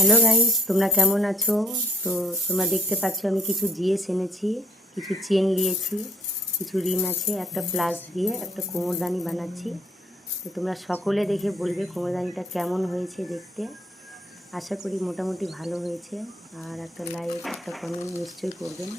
Hello guys, তোমরা কেমন আছো? তো তোমরা দেখতে পাচ্ছ আমি কিছু জিএস এনেছি, কিছু চেন নিয়েছি, কিছু রিং আছে, একটা প্লাস দিয়ে একটা কোমরদানি বানাচ্ছি। তো তোমরা সকলে দেখে বলবে কোমরদানিটা কেমন হয়েছে দেখতে। আশা করি মোটামুটি ভালো হয়েছে। আর একটা লাইক, একটা কমেন্ট নিশ্চয়ই করবেন।